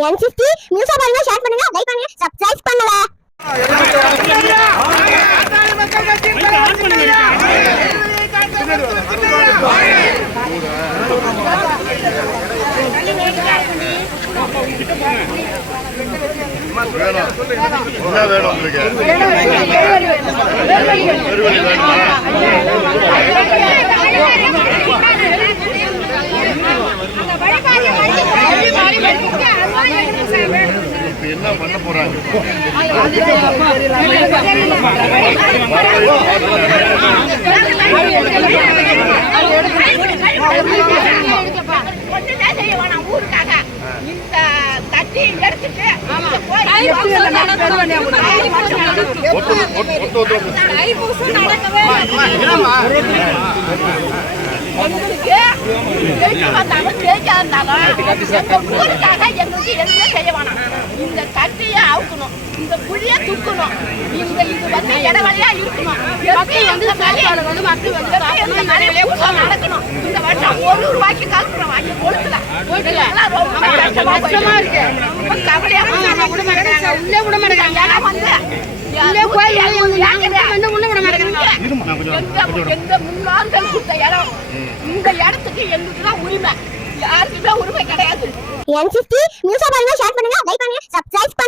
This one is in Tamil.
N50 நியூஸ் பாருங்க, ஷேர் பண்ணுங்க, லைக் பண்ணுங்க, சப்ஸ்கிரைப் பண்ணுங்க. என்ன வேணும் உங்களுக்கு? என்ன பண்ண போறாங்க? இந்த கட்டிய அவுக்கணும், இந்த புளிய தூக்கணும், இந்த இது வந்து இடவழியா இருக்கணும், நடக்கணும். இந்த வருஷம் 1 ரூபாய்க்கு காசுறோம், அங்க கொடுக்கல. ரொம்ப கஷ்டமா இருக்கு, ரொம்ப கவலையா விட மாட்டேங்கிறாங்க, உள்ளே விட மாட்டேங்கிறாங்க. எங்க முன்னாள்கள் கொடுத்த இடம், இந்த இடத்துக்கு எங்களுக்குதான் உரிமை, யாருக்குமே உரிமை கிடையாது. N50 நியூஸ் பாருங்க, ஷேர் பண்ணுங்க, லைக் பண்ணுங்க, சப்ஸ்கிரைப்